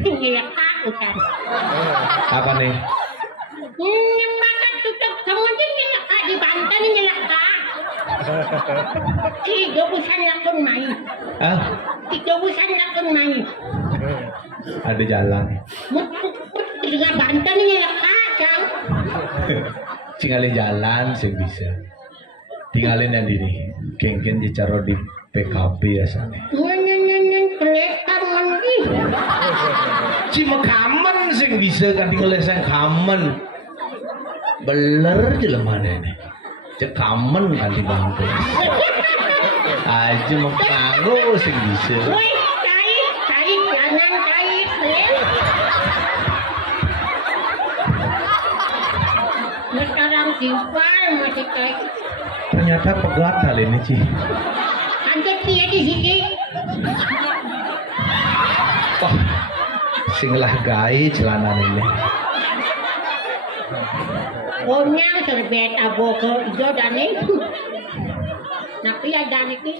Ngelakak bukan. Apa nih? Yang makan tutup kemudian ngelakak di Banten ngelakak. Tiga busan lakon main. Ah, Tiga busan lakon main. ada jalan. Dengan Banten ngelakak kan. Tinggalin jalan sih bisa. Tinggalin yang diri. Kengken dicaro di PKB ya sana. Nyanyi kelihatan lagi. Cuma kamen sih bisa kan tinggal saya kamen. Beler jelema ini. Cek kamen kan di bangku. Aja mau kanggo sih bisa. Woi, cai, jangan cai. Sekarang simpel masih cai. Ternyata pegat kali ini Ci. Anjir dia di sini. Wah, singlah gay celana ini. Onyang serbet abo ke ijo dani. Napi ya dani ki.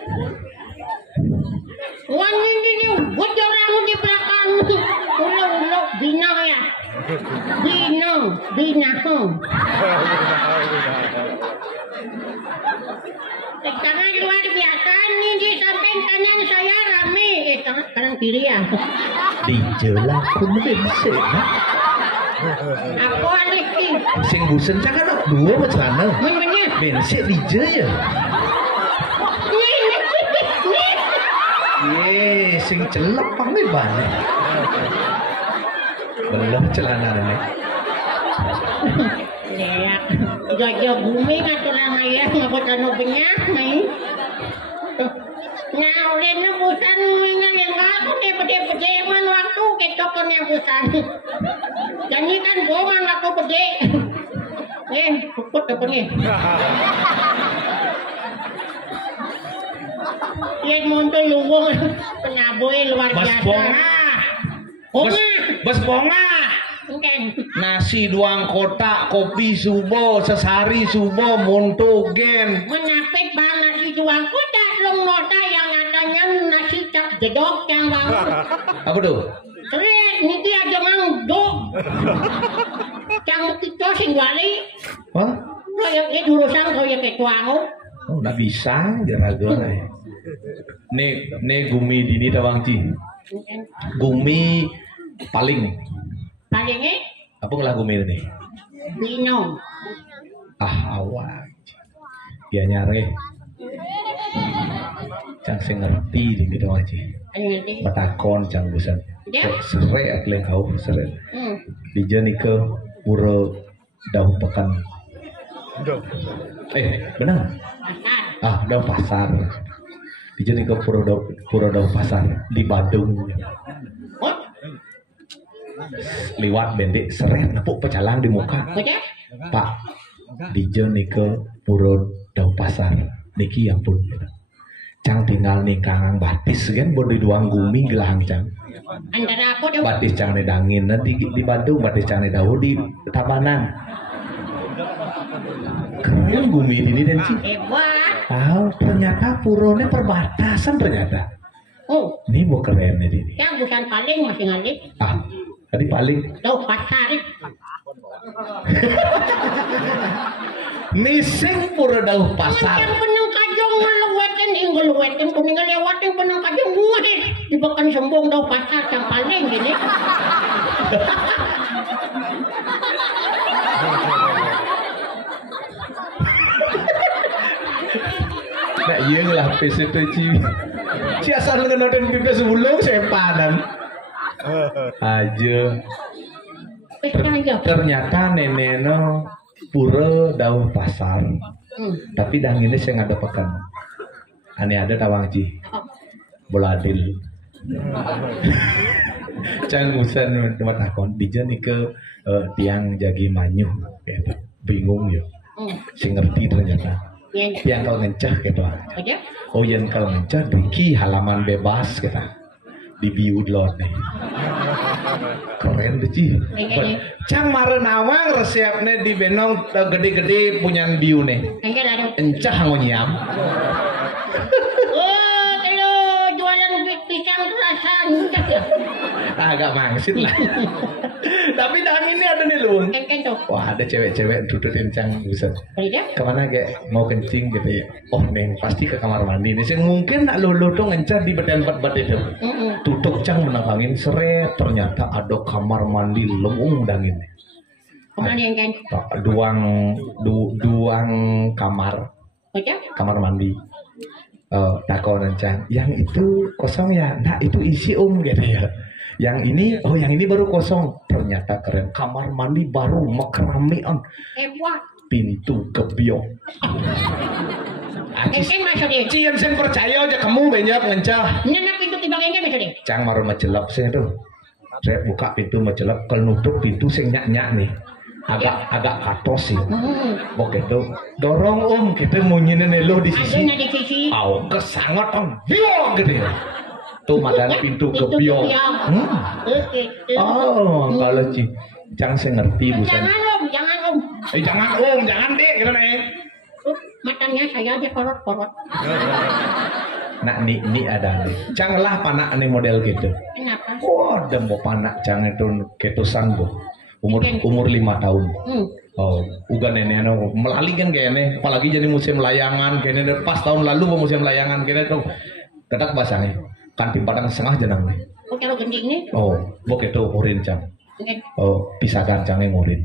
Wan ini bocor orang di belakang. Ulo bina ya. Bina hong. Tangan luar biasa nih di samping kanan saya rame. Kanan kiri ya. Dijelah pun bensin. Aku aliki. Sing busen cak kan dua celana. Mana? Bensin dije ya. Ye, sing celep pangnya banyak. Belum celana ini. Lihat, gajah bumi ngatur nama ya ngabot anu banyak nih. Nah, udah nebusan minyak yang aku deh pede man waktu ketokon yang busan. Janji kan boman waktu pede. Puput apa nih? Lihat muncul luwung penaboy luar biasa. Bas bonga. Mungkin. Nasi duang kotak, kopi subo, sesari subo, montogen. Menapit bang nasi juang kuda long nota yang katanya nasi cap jedok yang bang. Apa tuh? Seret, ini dia aja mangdok. Yang itu sing wali. Wah? Kayak itu urusan kau yang ketuamu. Oh, nggak bisa, jaraga ya. Nih gumi dini tawang Ci. Gumi paling. Palingnya? Apa ngelah gumi ini? Bino. Awak. Dia nyare. Cang sing ngerti dini tawang Ci. Batakon cang busan. Serai akleng kau serai. Dija ke pura daun pekan. Benar. Daun pasar. Dija ke pura daun pasar di Bandung. Liwat bendik seret nepuk pecalang di muka. Pak, Dija ke pura daun pasar. Niki yang pun. Cang tinggal nih kangang batis kan bodoh doang gumi gelahang cang. Antara aku dong. Batis cang nih dangin nanti di Bandung, batis cang nih dahu di Tabanan. Keren gumi ini dan sih. Hebat. Tahu ternyata purone perbatasan ternyata. Oh, ini mau keren nih ini. yang bukan paling masih ngalih. Tadi paling. Tahu pasar. Mising pura daun pasar. Yang penang kajong ngeluwetin kuningan lewatin penang kajong muhe. Dibakan sombong daun pasar yang paling gini. Nah iya lah PCP Ciwi. Si asal ngenotin pipa sebelum sempanan. Aja. Ternyata neneno pura daun pasar. Tapi dang ini saya nggak dapatkan. Aneh ada tawang Ci. Boladil. Cangusan tempat akon Dija nih ke tiang jagi manyu gitu. Bingung ya. Si ngerti ternyata. Yang kalau ngencah gitu. Oh yang kalau ngencah Diki halaman bebas kita di biudlot nih. Keren deh Ci. Cang maren awang resepnya di benong gede-gede punya biu nih. Encah ngonyam. Oh kalau jualan pisang terasa Agak mangsit lah. Tapi dang ini ada nih lu. Wah ada cewek-cewek duduk kencang buset. Kemana kayak mau kencing gitu ya? Oh neng pasti ke kamar mandi nih. Sing mungkin nak lulu tuh ngencar di bat itu. Tutup cang menangangin seret ternyata ada kamar mandi lembung dangin. Duang kamar. Kamar mandi. Takon encang. Yang itu kosong ya? Nah itu isi gitu ya. Yang ini baru kosong. Ternyata keren. Kamar mandi baru makramian. Pintu kebiok. Cian sen percaya aja kamu banyak ngencah. Nana pintu tibangnya maksudnya. Cang baru macelap sih tuh. Saya buka pintu macelap. Kalau nutup pintu sing nyak nih. Agak katos sih. Begitu. Dorong kita mau nyinen lo di sisi. Kesangat biok gitu ya. Tuh madan pintu kebiok. Kalau Cang saya ngerti bukan. Jangan deh gitu nih. Matanya saya aja korot. Nah ini ada nih. Cang lah panak nih model gitu. Kenapa? Ada mau panak Cang itu ketusan bu. Umur 5 tahun. Uga nenek melalui kan kayaknya. Apalagi jadi musim layangan kayaknya pas tahun lalu musim layangan kayaknya tuh. Ketak basahnya. Kan di padang setengah jenang nih. Kalau gending nih. Begitu urin Cang. Pisahkan Cangnya ngurin.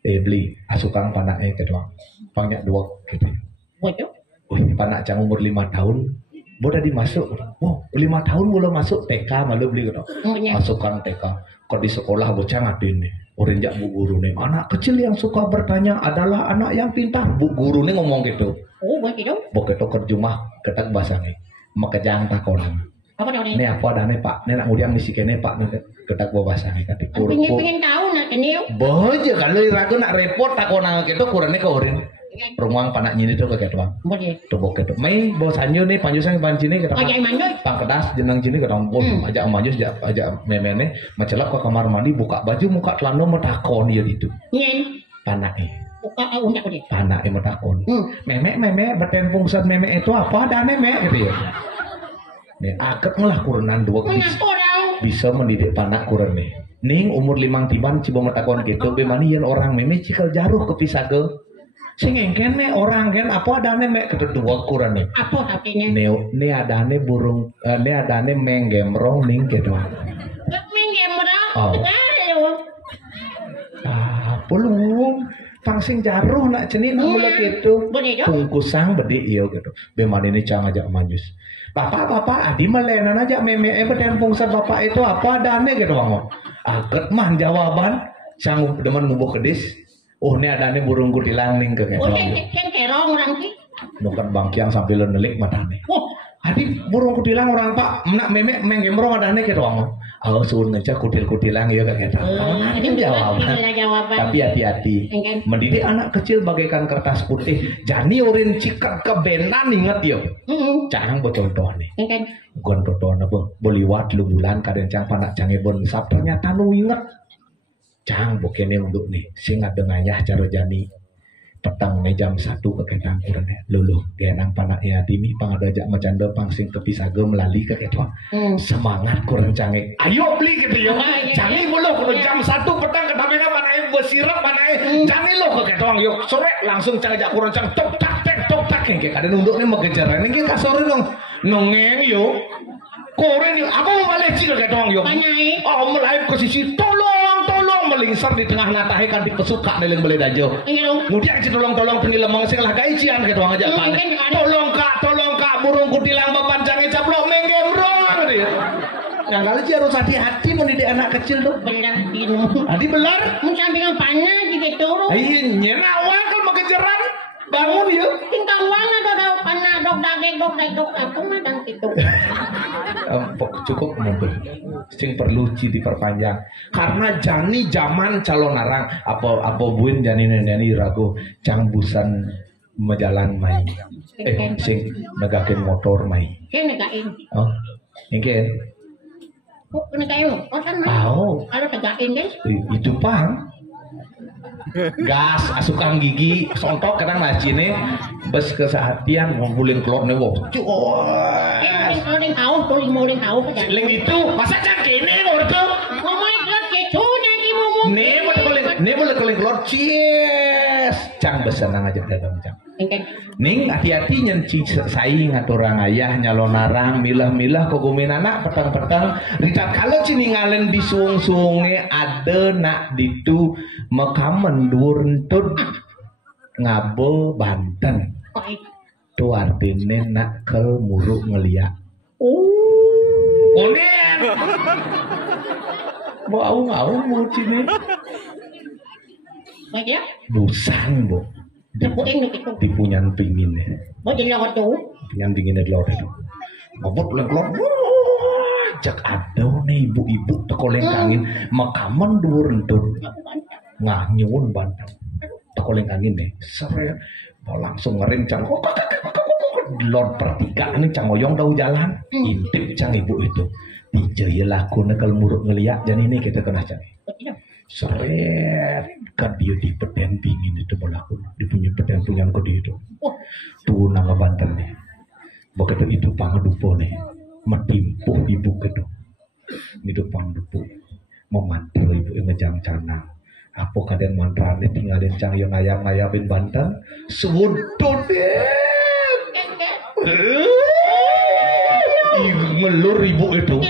Beli asukang panaknya itu doang. Banyak 2 gitu. Wih, panak Cang umur 5 tahun. Bodah dimasuk. 5 tahun belum masuk TK malu beli gitu. Masukkan TK. Kok di sekolah bocah ngapain nih? Urinjak bu guru nih. Anak kecil yang suka bertanya adalah anak yang pintar. Bu guru nih ngomong gitu. Begitu. Begitu kerjumah ketak basahnya. Makejang takonan. Apa nih? Ini apa dah nih Pak? Ini nak mudiang misikannya Pak ketak basahnya kan. Pengen tahu nak ini. Boja kalau ragu nak repot takonan gitu kurangnya ke urin. Rumang panak nyini tuh kayak doang. Tuh bokeh tuh. Mei bawa sanyo nih panjusan panci nih kita. Pangkedas jenang cini kita ajak manjus ajak memene macelap ke kamar mandi buka baju muka celana metakon dia gitu. Panaknya. Buka undak dia. Panaknya metakon. Meme beten fungsi meme itu apa ada meme gitu ya. Nih agak lah kurenan 2 bisa mendidik panak kuren nih. Ning umur 5 tiban cibo metakon gitu. Bemani yang orang meme cikal jaruh kepisah ke. Sing engkene orang kan apa adane mek kedua ukuran nih. Apa artinya? Ne adane burung ne adane menggemrong ning gitu. Menggemrong. Belum pangsing jaruh nak cenih nak mulai gitu. Bungkusang bedi iyo gitu. Beman ini Cang ajak manjus. Bapak adi melenan aja meme beden pungset bapak itu apa adane gitu bang. Aget mah jawaban Cang demen ngubuh kedis. Ini ada nih burung kutilang ning ke kerong. Kan kerong orang sih. Nukat bangkiang sambil nelik matane. Adi burung kutilang orang Pak nak meme menggemrong adane kerong. Suun ngecek kutilang ya ke kerong. Ini jawaban. Tapi hati-hati. Mendidik anak kecil bagaikan kertas putih. Jani urin cikat ke benan inget yo. Cang betul-betul nih. Bukan betul apa. Beliwat lu bulan kadang Cang panak Cang ibon sap ternyata lu inget. Cang bukene untuk nih sing ngayah cara jani petang nih jam 1 ke ketang kurangnya luluh genang panak ya dimi pangadajak macanda pangsing kepisage melali ke ketang semangat kurang Cange ayo beli gitu ya Cange mulu kalau jam 1 petang ketabena panake bersirap panake Cange lo ke ketang yuk sore langsung Cange jak kurang Cang tok tak kayak kada nunduk nih mengejar ini kita sore dong nongeng yuk koren yuk aku mau balik sih ke ketang yuk melahir ke sisi tolong melingsar di tengah natahe kan dipesuka neleng beli dajo. Kemudian si tolong penil lemong sing lah kaician ke doang aja kan. Tolong kak burung kutilang papan Cange caplok menggemrong gitu. Yang kali sih harus hati-hati mendidik anak kecil tuh. Belar dino. Adi belar? Mun sampingan panah gitu. Iya, nyenawang kan makejaran. Bangun ya. Tingkang wana do panah dok aku mah dan gitu. Cukup mungkin sing perlu diperpanjang karena jani zaman calon narang apa buin jani neni ragu cangbusan mejalan mai sing negakin motor mai negain ingin negain kalau negain guys itu pang gas asukang gigi sontok kadang macine bes kesehatian ngumpulin klotnya wow Ling itu masa Cang kene ordo motor cies cang besenang aja dagang cang ning hati-hati nyenci saing aturang ayah nyalon narang milah-milah kogumin anak petang-petang ricat kalau ciningalen di suung-suunge ada nak ditu mekamen dur entut ngabo Banten tu artinya nak kel muruk ngeliat onen mau mau cini busang bu dipunyan pingin ya punyan pingin lor itu ngobot lor jak ada nih ibu-ibu tekoleng angin makaman dur entut nganyun Banten tekoleng angin nih seret langsung ngering cang lor pertiga ini cang oyong tahu jalan intip cang ibu itu dijaya laku nekal muruk ngeliat jadi ini kita kena cang seret kan dia di peden pingin itu berlaku dia punya peden punya ke dia itu tuh nangga Banten nih begitu itu pangadupo nih metimpuh ibu kedu itu pangadupo memantul ibu yang ngejang canang apa kadang mantrane tinggalin cang yang ayam-ayabin Banten sewudut deh ngelur ibu itu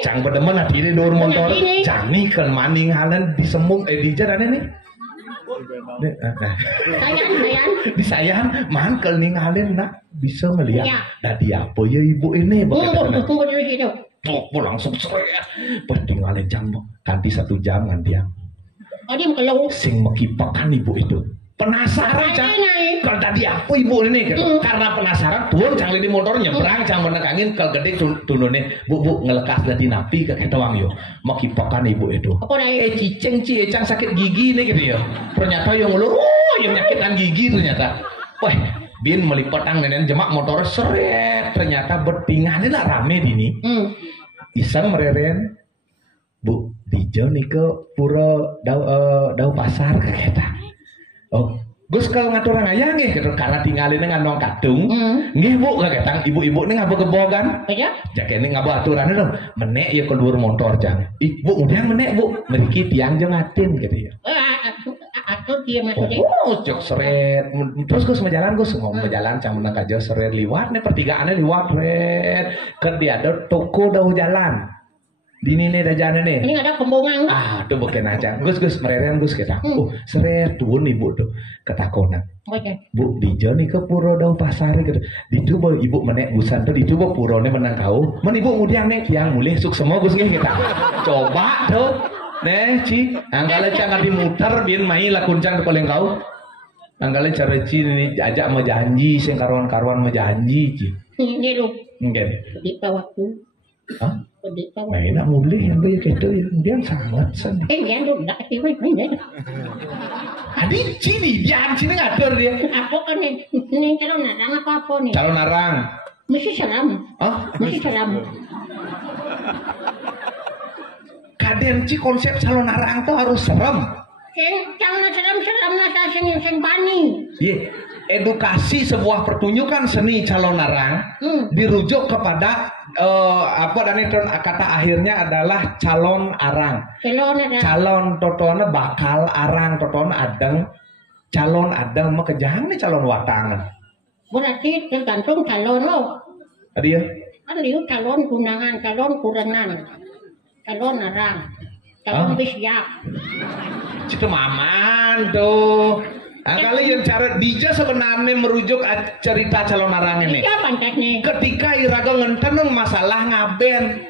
cang berdemen hati ini door motor jani kan maning halan disemung di jalan ini disayang mangkel ninggalin nak bisa ngeliat tadi apa ya ibu ini tunggu langsung seret pertinggalin jam ganti 1 jam ganti yang sing mekipakan ibu itu penasaran cang kalau tadi apa ibu ini gitu. Karena penasaran turun cang di motor nyebrang cang menekangin kalau gede tunune bu ngelekas dari napi ke ketawang yo mekipakan ibu itu ciceng cang sakit gigi nih gitu ya ternyata yang ngelur yang nyakitan gigi ternyata wah bin melipatang nenek jemak motor seret ternyata bertinggalin lah rame dini iseng mereren bu dijo nih ke pura dau pasar ke kita Gus kalau ngatur orang ayah nggih gitu karena tinggalin dengan nong kadung nggih bu kakek ibu-ibu nih ngabo kebogan jak ini ngabo aturannya dong menek ya keluar motor jang ibu udah menek bu meriki tiang jengatin gitu ya atur dia maksudnya cok seret terus gus menjalan gus ngomong jalan cang menang aja seret liwat nih pertigaannya liwat seret ke dia ada toko daun jalan Dini nih dajana nih. Ini ada kembongan. Tuh bukan aja. Gus mereren gus kita. Seret tuh ibu tuh ketakonan. Bu dijo nih ke pura dau pasar gitu. Ditu bawa ibu menek busan tuh ditu bawa pura nih menang kau. Men ibu mudiang nih tiang mulih suk semua gus nih kita. Coba tuh. Nih ci, anggale cangan dimuter biar main lah kuncang tuh paling kau. Anggale cara ci ini ajak mau janji, sing karuan janji ci. Ini lu. Enggak. Di waktu. Hah? Mày đã một ly bây giờ cái tôi điang sangat sen. Yang tu nak tiwai main dah. Adi cini dia cini ngatur dia. Apa kan ni calon narang apa ni? Calon narang. Mesti salam. Mesti salam. Kaden ci konsep calon narang tu harus serem. Calon salam nasa sing bani. Iya. Edukasi sebuah pertunjukan seni calon narang dirujuk kepada kata akhirnya adalah calon arang. Calon totona bakal arang totona adeng calon adeng mah kejang nih calon watangan. Berarti tergantung calon lo. Dia. Kan dia calon kunangan, calon kurengan, calon arang, calon bisiak. Itu maman tuh. Kali yang cara Dija sebenarnya merujuk cerita calon arang ini. Ketika iraga ngenten masalah ngaben.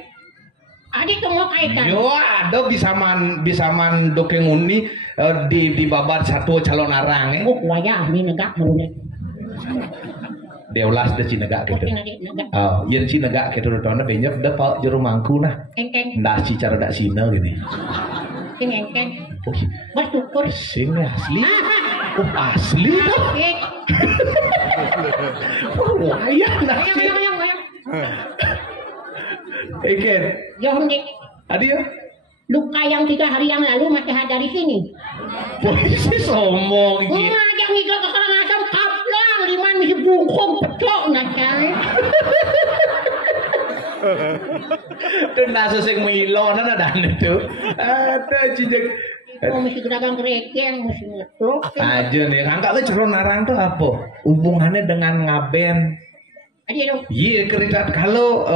Adi tunggu kaitan. Yo ada bisa man dokeng uni di babat satu calon arang. Wayah mi negak mulune. Deulas de cinegak gitu. Yen cinegak gitu tona benyep da pak jero mangku nah. Ndak si cara dak sina gini. Sing engken. Bersyukur sing asli. Asli tuh. Wayang nasi. Iken. Jom dik. Adio. Luka yang 3 hari yang lalu masih ada di sini. Polisi sombong iki. Yang itu keserang asam kaplang 5 misi bungkung pecok nakal. Itu nasi sing milo nana dan itu. Ada cijek. Oh, mesti gerakan kerekeng, mesti ngetruk. Aja nih, angka lu calon narang tuh apa? Hubungannya dengan ngaben. Aja dong. Iya cerita kalau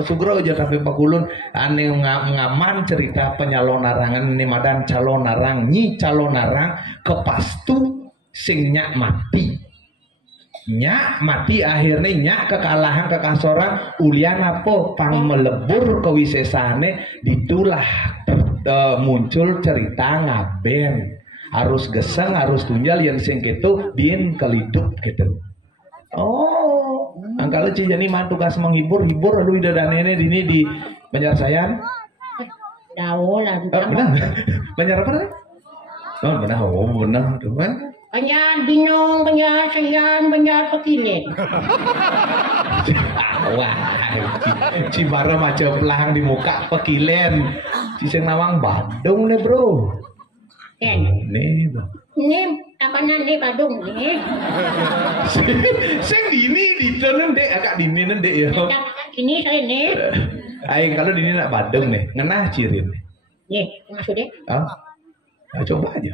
Sugro aja tapi pakulun ane ngaman cerita penyalon narangan ini madan calon narang nyi calon narang kepastu sing nyak mati akhirnya nyak kekalahan kekasoran ulian apa pang melebur kewisesane ditulah muncul cerita ngaben harus geseng harus tunjal yang sing gitu din kelidup gitu. Oh, angkala jadi mah tugas menghibur aduh ida nenek ini di Banjarsayan. Daulah. Benar. Banjar apa nih? Oh, benar tuh kan. Banjar Binong, Banjar Sayan, Banjar Pekilen. Wah, Cibara macam pelahang di muka Pekilen. Ciseng nawang Bandung nih bro. Nih bro. Ini apanya nih Badung nih? Sing dini di sana dek agak dini dek ya. Ini saya nih. Aing kalau dini nak Badung nih, ngenah cirin. Nih, maksudnya? Ah, nah, coba aja.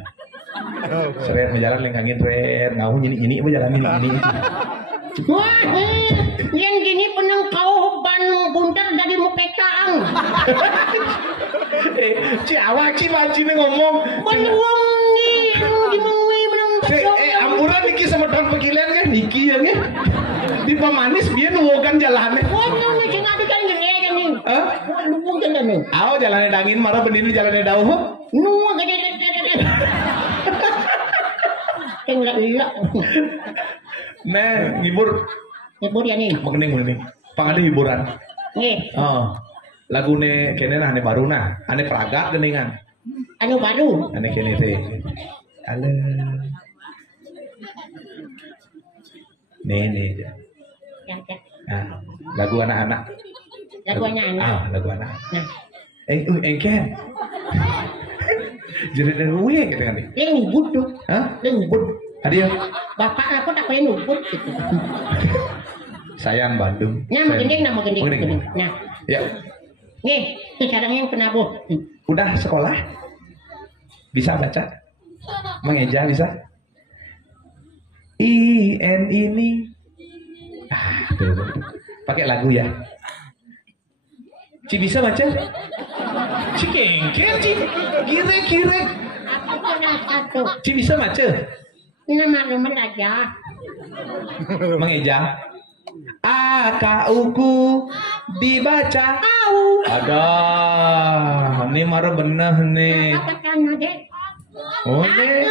Seret menjalan lengkangin seret ngau nyini apa jalanin ini. Wah, yang gini penang kau ban buntar dari mupetang. Ciawak ci maci nih ngomong. Benuang nih, dimangui benang. Ampuran Niki semedang Pekilen kan Niki ya nih. Di pemanis dia nuwokan jalannya. Wah, nu sing ada kan gede aja nih. Hah? Nuwung kan nih. Aw jalannya dangin marah bendini jalannya dauh. Nuwung gede. Enggak. Nah, hibur ya nih. mengening. Pangade hiburan. Nih. Oh. Lagune kene nah ane baru nah, ane pragat geningan. Anu baru. Ane kene teh. Halo. Nih. Ya. Ah, lagu anak-anak. Lagu anak-anak. Ah, lagu anak. Nah. Engken. Jadi gue gitu kan nih. Lengbut tuh. Hah? Lengbut. Hadiah. Bapak aku tak pengen nubut gitu. Sayang Bandung. Nah, nama gending. Nah. Ya. Nih, sekarang yang penabuh. Udah sekolah? Bisa baca? Mengeja bisa? IN ini. Tuh. Pakai lagu ya. Ci bisa baca? Ci kengker, Ci. Kire. Aku pernah satu. Ci bisa baca? Nama rumah aja. Mengeja. AKUku dibaca. Tahu. Ada. Ini marah benar nih. Apa tanya deh? Oh nih.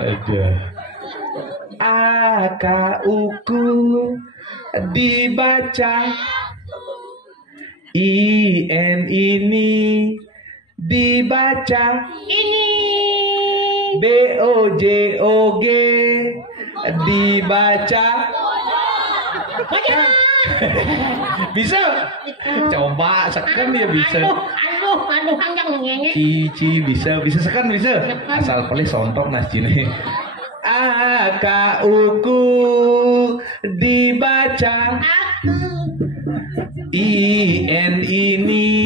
Ada. AKUku dibaca. IN ini dibaca. Ini. BOJOG dibaca. Baca. Bisa? Coba sekan ya bisa. Aduh, panjang ngenge. Cici bisa sekan bisa. Asal pilih sontok nas cini. AKUku dibaca. IN ini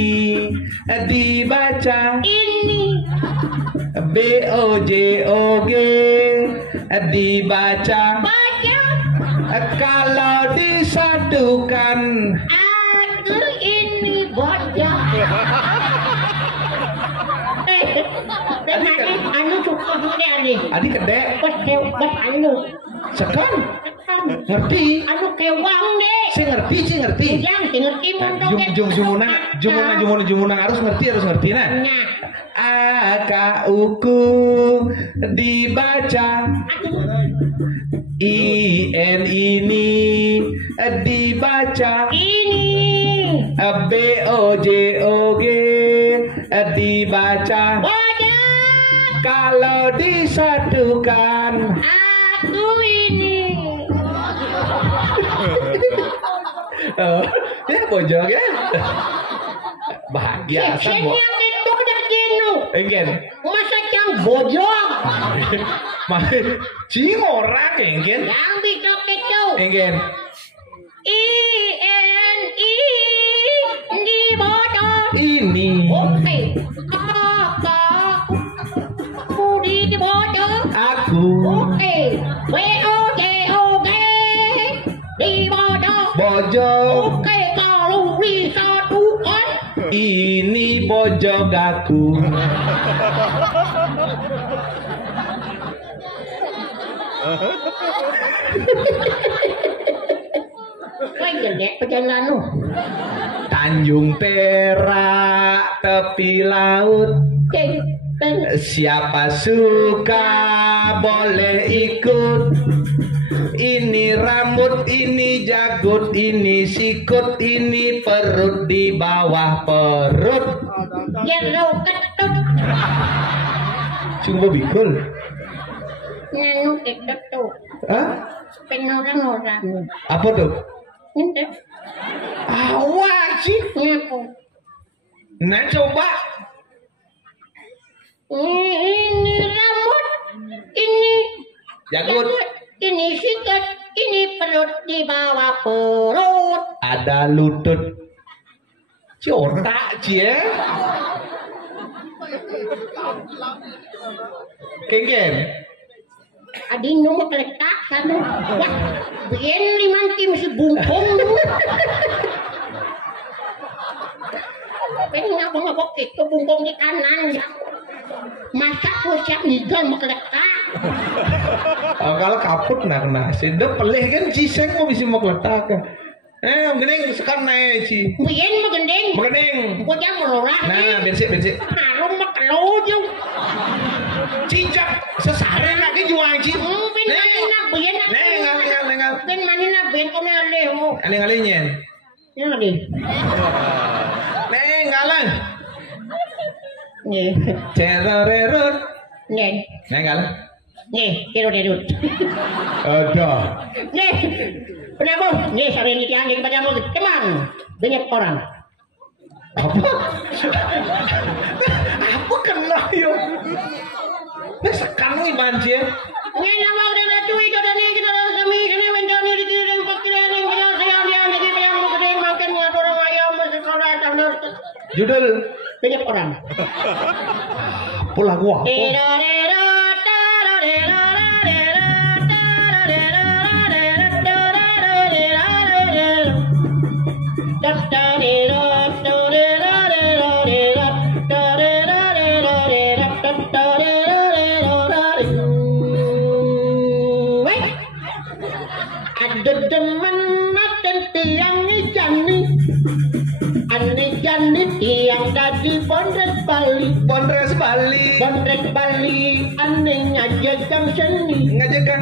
dibaca. Ini. BOJOG dibaca. Baca. Kalau disatukan. Aku ini bocah. Anu suka gede adik. Adik gede. Bos anu. Sekan. Ngerti? Anu kewang deh. Saya ngerti. Yang ngerti Jumunang harus ngerti nah. AKUku dibaca. IN ini dibaca. Ini. BOJOG dibaca. Baca. Kalau disatukan. Aku ini. Ya bojol ya. Bahagia asal Yang itu udah jenuh. Engken. Masa yang bojol. Cing orang engken. Yang bidok itu. Engken. INI di bawah. bodoh. Ini. Oke. Budi bodoh. Aku. Oke. BOJOG. Di bodoh. Bojo. Oke, kalau bisa Tuhan. Ini bojog aku. Wah, jelek perjalanan lu. Tanjung Perak tepi laut. Siapa suka boleh ikut. Ini rambut, ini jagut, ini sikut, ini perut di bawah perut. Jero ketut. Cuma bikul. Nanu ketut tuh. Hah? Penorang-orang. Apa tuh? Ini. Awak sih. Ngaku. Nah coba. Ini rambut. Ini Jagut. Ini sikut. Ini perut di bawah perut. Ada lutut. Otak cie. Kengken. Adi nomor letak satu. Wah, biar liman tim si bungkung. Pengen ngabok-ngabok itu bungkung di kanan ya. Masa aku siap ngigal mau letak. Oh, kalau kaput nah sedep pelih kan ciseng mau bisa mau letak. Mending sekarang naik ci. Biar mau gendeng. Mending. Gua jam merorah. Nah, bensik. Harum mah kelojung. Cicak sesare lagi juang ci. Ben manina biar nak. Nengal. Ben manina ben kau ngalih mo. Aling-alinyen. Ya deh. Nengalan. Nih. Cerererut. Nih. Nengal. Nih, kiro-kiro. Ada. Nih, kenapa? Nih, saya ini dianggap padamu teman banyak orang. Apa kena yo? Nah sekarang nih banjir. Ini nama udah ratu itu dan ini kita harus kami kena mencari di kiri pakiran yang kita sayang dia jadi yang gede makan yang orang ayam sekolah tanah. Judul Banyak orang. Pulah gua. Ada teman makan tiang jani, ane jani tiang tadi Bondres Bali, ane ngajakang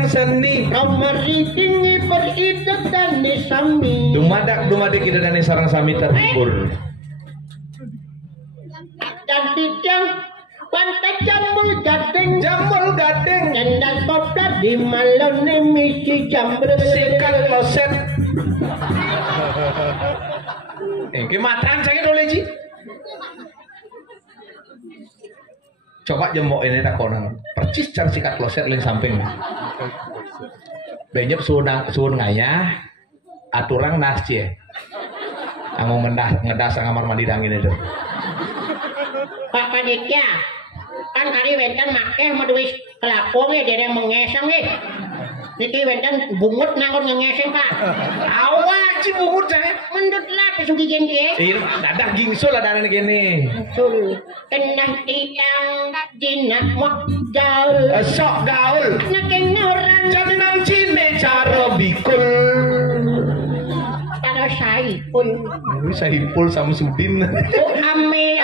seni, nomor tinggi berikat dan sami. Dumadak kita dan sarang sami terhibur. Dan tiang pantai jambul gading, dan koplat di malone misi jambul. Sikat kloset. Kematan saya dulu Ji. Coba jemok ini tak konang. Percis cara sikat kloset link samping. Banyak suun ngayah, aturang nasci. Anu ngedas kamar mandi dangin itu. Pak Panitia, kan hari wentan make maduis kelapong ya dari mengesang nih. Niki wentan bungut nangkon ngeseng Pak. Awak ci bungut saya. Mendut lah pesugi ganti ya. Iya, dadah gingsul ada nih gini. Sul, kenah tiang jinak modal. Sok gaul. Naking orang Jadi nang cine cara bikul. cara saipun. Ini Saipul Samsudin. Ame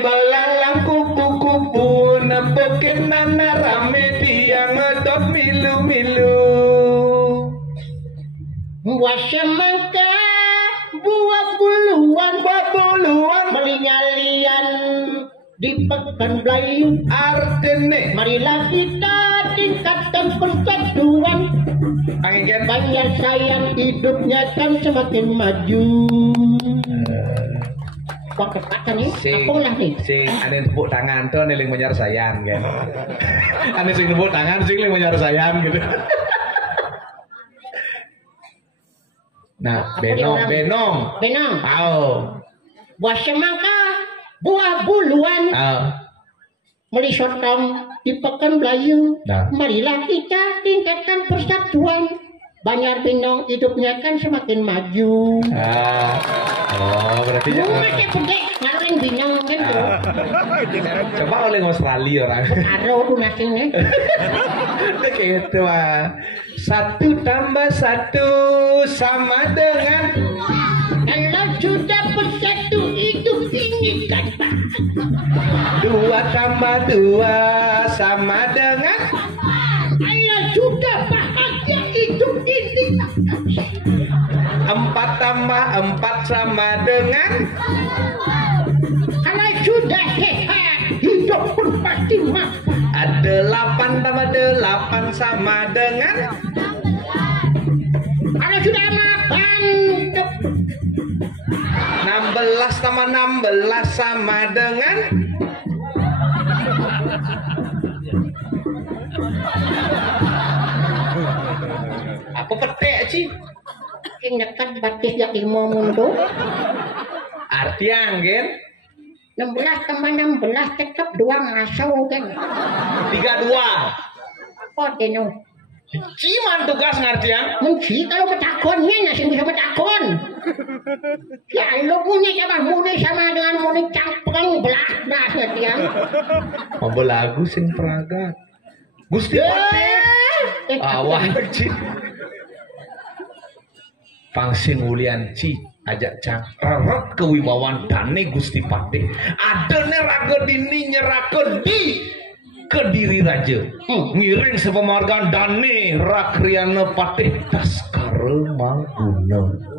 Belalang kupu-kupu nepokin nana rame tiang ngedot milu-milu. buah semangka, buah buluan, melingalian di pekan Melayu. Artene Marilah kita tingkatkan persatuan. angin Banyak sayang hidupnya kan semakin maju. Wah kepatan nih, apalah nih. sing ane tepuk tangan tuh ane ling menyar sayang kan. Ane sing tepuk tangan sing ling menyar sayang gitu. Nah, benong. Benang. Tahu. buah semangka, buah buluan. Meli sotong di Pekan Melayu. Marilah kita tingkatkan persatuan. Banjar Pinong hidupnya kan semakin maju. Oh, berarti jangan. Masih pede ngaruhin Pinong kan tuh. Coba oleh Australia orang. Aro tuh nasinya. Udah kayak itu mah. 1 tambah 1 sama dengan. Kalau sudah bersatu itu ini kan Pak. 2 tambah 2 sama dengan. Kalau sudah bahagia itu ini. 4 tambah 4 sama dengan. Kalau sudah sehat hidup pun pasti mampu. 8 tambah 8 sama dengan. Kalau sudah makan 16 tambah 16 sama dengan. Apa petek Ci? yang dekat batis jak 5 mundur. Artian kan? 16 tambah 16 tetap 2 masuk kan. 32. Apa teno? Ciman tugas ngartian. Menci kalau bertakonnya nasi bisa bertakon. Ya lo punya sama muni sama dengan muni cangpeng belah dah ngartian. Mau lagu sing peragat. Gusti Pate. Awah Ci. Pangsin Wulian Ci ajak cangkreret kewibawaan dane Gusti Pate. Adene raga dini nyerake di Kediri Raja ngiring sepemargaan dane Rakriana Patih Taskara Mangguna.